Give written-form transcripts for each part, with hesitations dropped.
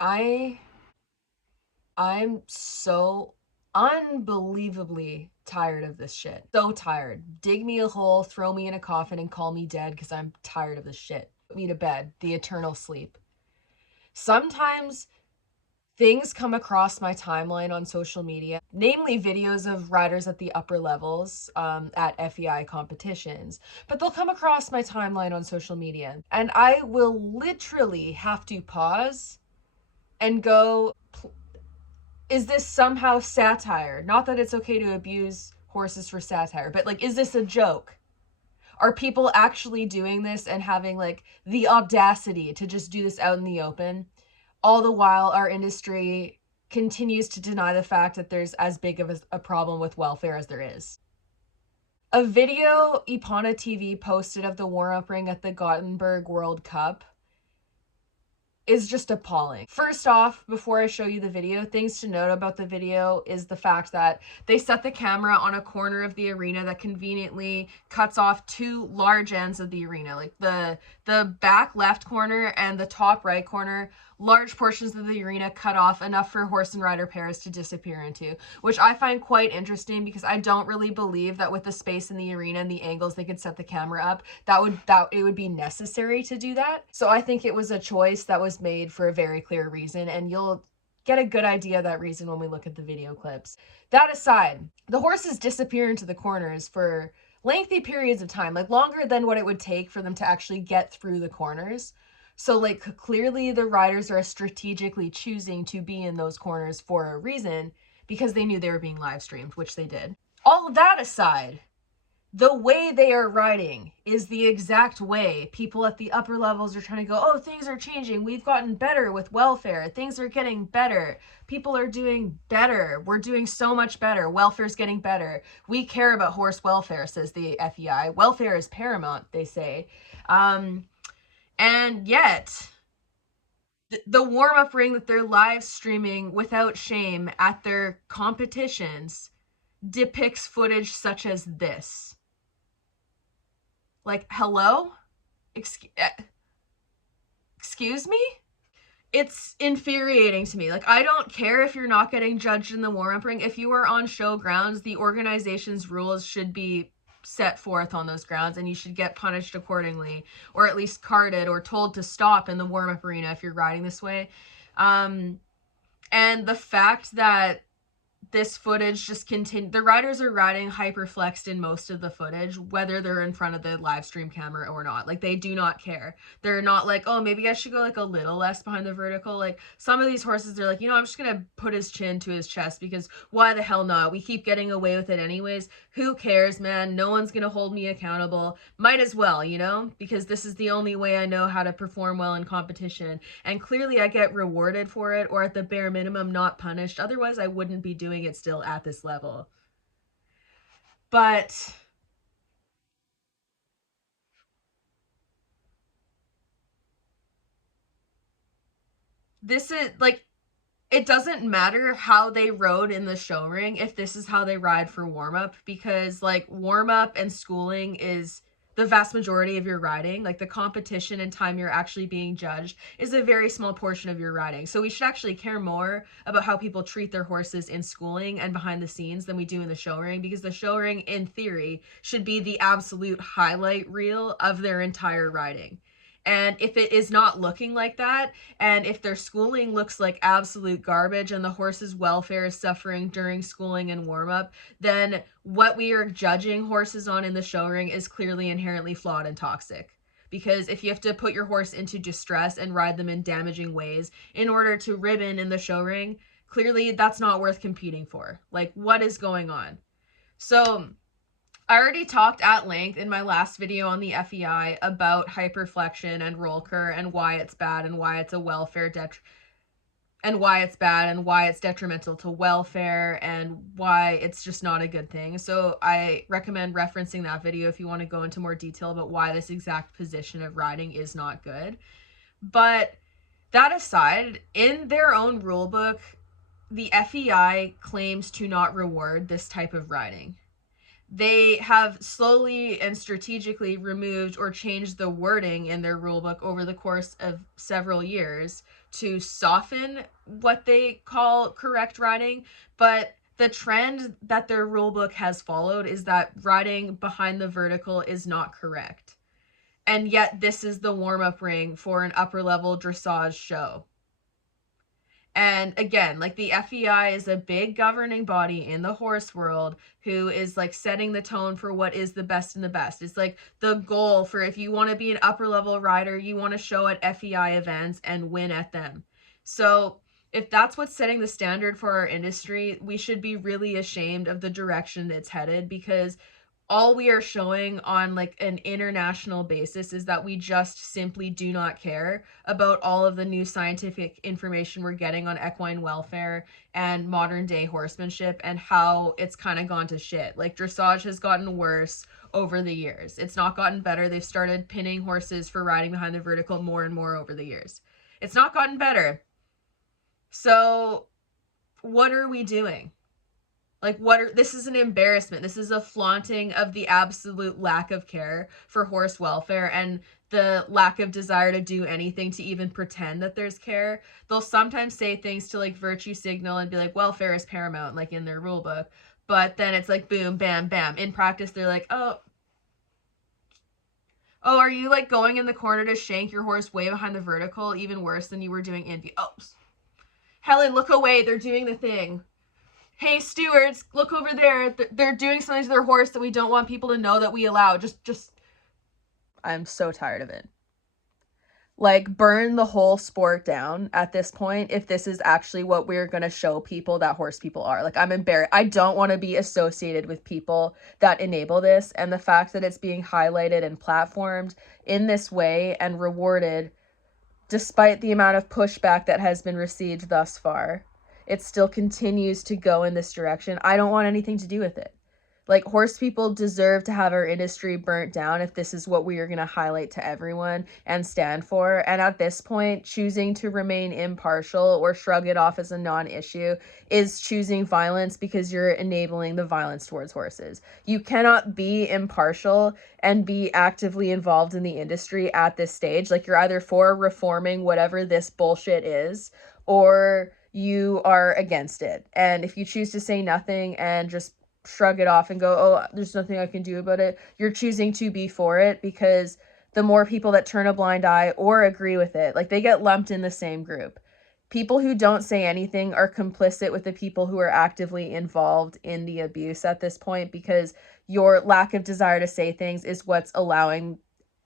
I'm so unbelievably tired of this shit. So tired. Dig me a hole, throw me in a coffin, and call me dead because I'm tired of this shit. Put me to bed, the eternal sleep. Sometimes things come across my timeline on social media, namely videos of riders at the upper levels at FEI competitions, but they'll come across my timeline on social media, and I will literally have to pause and go, is this somehow satire? Not that it's okay to abuse horses for satire, but like, is this a joke? Are people actually doing this and having like the audacity to just do this out in the open? All the while our industry continues to deny the fact that there's as big of a problem with welfare as there is. A video Ipana TV posted of the warm-up ring at the Gothenburg World Cup is just appalling. First off, before I show you the video, things to note about the video is the fact that they set the camera on a corner of the arena that conveniently cuts off two large ends of the arena, like the back left corner and the top right corner. Large portions of the arena cut off, enough for horse and rider pairs to disappear into, which I find quite interesting because I don't really believe that with the space in the arena and the angles they could set the camera up, that it would be necessary to do that. So I think it was a choice that was made for a very clear reason, and you'll get a good idea of that reason when we look at the video clips. That aside, the horses disappear into the corners for lengthy periods of time, like longer than what it would take for them to actually get through the corners. So like clearly the riders are strategically choosing to be in those corners for a reason, because they knew they were being live streamed, which they did. All of that aside, the way they are riding is the exact way people at the upper levels are trying to go, oh, things are changing. We've gotten better with welfare. Things are getting better. People are doing better. We're doing so much better. Welfare's getting better. We care about horse welfare, says the FEI. Welfare is paramount, they say. And yet, the warm-up ring that they're live streaming without shame at their competitions depicts footage such as this. Like, hello? Excuse me? It's infuriating to me. Like, I don't care if you're not getting judged in the warm-up ring. If you are on show grounds, the organization's rules should be set forth on those grounds, and you should get punished accordingly, or at least carded or told to stop in the warm-up arena if you're riding this way. And the fact that this footage just continued, the riders are riding hyperflexed in most of the footage, whether they're in front of the live stream camera or not. Like, they do not care. They're not like, oh, maybe I should go like a little less behind the vertical. Like, some of these horses, they're like, you know, I'm just gonna put his chin to his chest because why the hell not? We keep getting away with it anyways. Who cares, man? No one's gonna hold me accountable. Might as well, you know, because this is the only way I know how to perform well in competition, and clearly I get rewarded for it, or at the bare minimum not punished. Otherwise I wouldn't be doing it still at this level. But this is like, it doesn't matter how they rode in the show ring if this is how they ride for warm-up, because like warm-up and schooling is the vast majority of your riding. Like, the competition and time you're actually being judged is a very small portion of your riding. So we should actually care more about how people treat their horses in schooling and behind the scenes than we do in the show ring, because the show ring, in theory, should be the absolute highlight reel of their entire riding. And if it is not looking like that, and if their schooling looks like absolute garbage and the horse's welfare is suffering during schooling and warm-up, then what we are judging horses on in the show ring is clearly inherently flawed and toxic. Because if you have to put your horse into distress and ride them in damaging ways in order to ribbon in the show ring, clearly that's not worth competing for. Like, what is going on? So I already talked at length in my last video on the FEI about hyperflexion and Rollkur and why it's bad and why it's a welfare and why it's bad and why it's detrimental to welfare and why it's just not a good thing. So I recommend referencing that video if you want to go into more detail about why this exact position of riding is not good. But that aside, in their own rulebook, the FEI claims to not reward this type of riding. they have slowly and strategically removed or changed the wording in their rulebook over the course of several years to soften what they call correct riding. But the trend that their rulebook has followed is that riding behind the vertical is not correct. And yet this is the warm-up ring for an upper level dressage show. And again, like the FEI is a big governing body in the horse world who is like setting the tone for what is the best and the best. It's like the goal for if you want to be an upper level rider, you want to show at FEI events and win at them. So if that's what's setting the standard for our industry, we should be really ashamed of the direction it's headed, because all we are showing on like an international basis is that we just simply do not care about all of the new scientific information we're getting on equine welfare and modern day horsemanship and how it's kind of gone to shit. Like dressage has gotten worse over the years. It's not gotten better. They've started pinning horses for riding behind the vertical more and more over the years. It's not gotten better. So what are we doing? Like, this is an embarrassment. This is a flaunting of the absolute lack of care for horse welfare and the lack of desire to do anything to even pretend that there's care. They'll sometimes say things to like virtue signal and be like, welfare is paramount, like in their rule book. But then it's like, boom, bam, bam. In practice, they're like, oh, are you like going in the corner to shank your horse way behind the vertical, even worse than you were doing in view? Oh, Helen, look away. They're doing the thing. Hey, stewards, look over there. They're doing something to their horse that we don't want people to know that we allow. Just, I'm so tired of it. Like, burn the whole sport down at this point if this is actually what we're going to show people that horse people are. Like, I'm embarrassed. I don't want to be associated with people that enable this. And the fact that it's being highlighted and platformed in this way and rewarded, despite the amount of pushback that has been received thus far, it still continues to go in this direction. I don't want anything to do with it. Like, horse people deserve to have our industry burnt down if this is what we are going to highlight to everyone and stand for. And at this point, choosing to remain impartial or shrug it off as a non-issue is choosing violence because you're enabling the violence towards horses. You cannot be impartial and be actively involved in the industry at this stage. Like, you're either for reforming whatever this bullshit is, or you are against it. And if you choose to say nothing and just shrug it off and go, oh, there's nothing I can do about it, you're choosing to be for it, because the more people that turn a blind eye or agree with it, like, they get lumped in the same group. People who don't say anything are complicit with the people who are actively involved in the abuse at this point, because your lack of desire to say things is what's allowing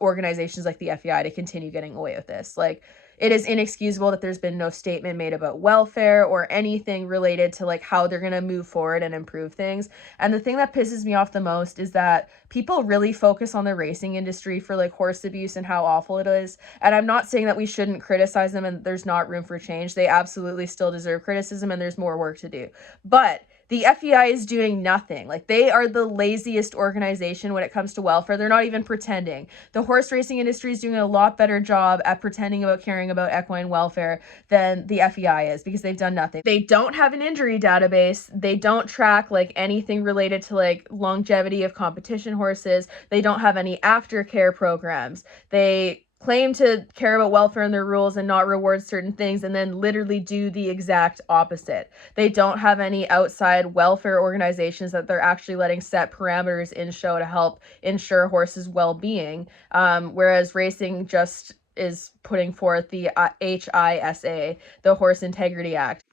organizations like the FEI to continue getting away with this. Like, it is inexcusable that there's been no statement made about welfare or anything related to like how they're going to move forward and improve things. And the thing that pisses me off the most is that people really focus on the racing industry for like horse abuse and how awful it is. And I'm not saying that we shouldn't criticize them and there's not room for change. They absolutely still deserve criticism and there's more work to do. But the FEI is doing nothing. Like, they are the laziest organization when it comes to welfare. They're not even pretending. The horse racing industry is doing a lot better job at pretending about caring about equine welfare than the FEI is, because they've done nothing. They don't have an injury database. They don't track like anything related to like longevity of competition horses. They don't have any aftercare programs. They claim to care about welfare and their rules and not reward certain things, and then literally do the exact opposite. They don't have any outside welfare organizations that they're actually letting set parameters in show to help ensure horses' well-being, whereas racing just is putting forth the HISA, the Horse Integrity Act.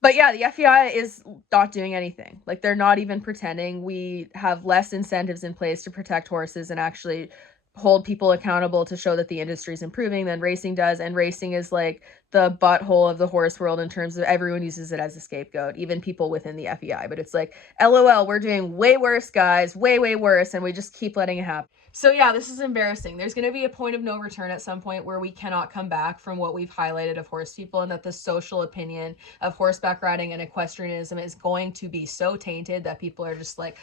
But yeah, the FEI is not doing anything. Like, they're not even pretending. We have less incentives in place to protect horses and actually hold people accountable to show that the industry is improving than racing does. And racing is like the butthole of the horse world in terms of everyone uses it as a scapegoat, even people within the FEI. But it's like, LOL, we're doing way worse, guys, way, way worse. And we just keep letting it happen. So yeah, this is embarrassing. There's going to be a point of no return at some point where we cannot come back from what we've highlighted of horse people, and that the social opinion of horseback riding and equestrianism is going to be so tainted that people are just like,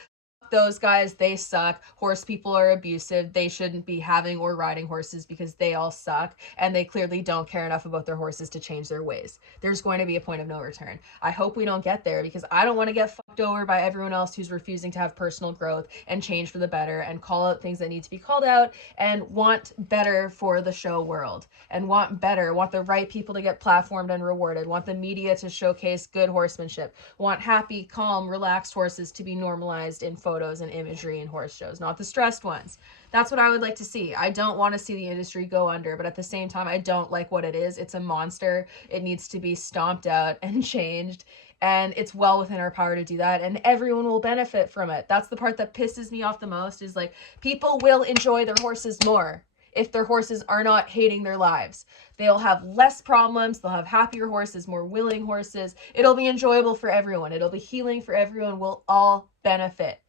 fuck those guys, they suck. Horse people are abusive. They shouldn't be having or riding horses because they all suck, and they clearly don't care enough about their horses to change their ways. There's going to be a point of no return. I hope we don't get there, because I don't want to get fucked over by everyone else who's refusing to have personal growth and change for the better and call out things that need to be called out and want better for the show world and want the right people to get platformed and rewarded, want the media to showcase good horsemanship, want happy, calm, relaxed horses to be normalized in photos and imagery in horse shows, not the stressed ones. That's what I would like to see. I don't want to see the industry go under, but at the same time, I don't like what it is. It's a monster. It needs to be stomped out and changed, and it's well within our power to do that, and everyone will benefit from it. That's the part that pisses me off the most, is like, people will enjoy their horses more if their horses are not hating their lives. They'll have less problems, they'll have happier horses, more willing horses. It'll be enjoyable for everyone. It'll be healing for everyone. We'll all benefit.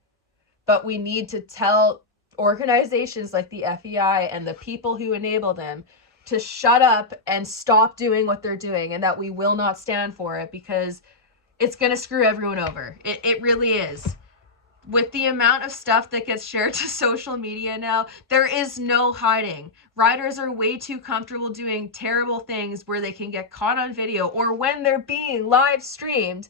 But we need to tell organizations like the FEI and the people who enable them to shut up and stop doing what they're doing, and that we will not stand for it, because it's going to screw everyone over. It really is. With the amount of stuff that gets shared to social media now, there is no hiding. Riders are way too comfortable doing terrible things where they can get caught on video, or when they're being live streamed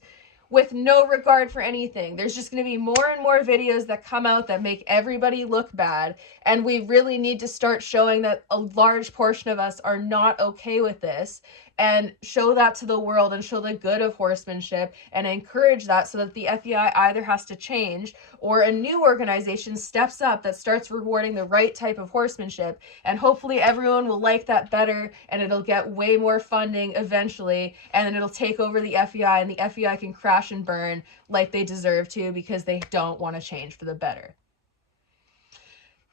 with no regard for anything. There's just going to be more and more videos that come out that make everybody look bad, and we really need to start showing that a large portion of us are not okay with this, and show that to the world and show the good of horsemanship and encourage that, so that the FEI either has to change or a new organization steps up that starts rewarding the right type of horsemanship, and hopefully everyone will like that better, and it'll get way more funding eventually, and then it'll take over the FEI, and the FEI can crash and burn like they deserve to, because they don't want to change for the better.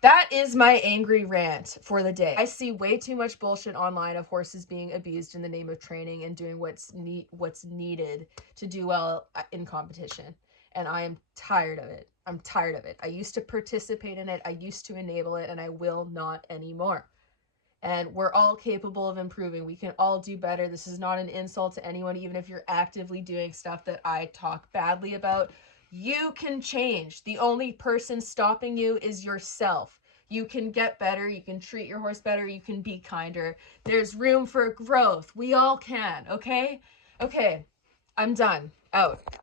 That is my angry rant for the day. I see way too much bullshit online of horses being abused in the name of training and doing what's needed to do well in competition. And I am tired of it. I'm tired of it. I used to participate in it. I used to enable it, and I will not anymore. And we're all capable of improving. We can all do better. This is not an insult to anyone, even if you're actively doing stuff that I talk badly about. You can change. The only person stopping you is yourself. You can get better. You can treat your horse better. You can be kinder. There's room for growth. We all can, okay? Okay, I'm done. Out.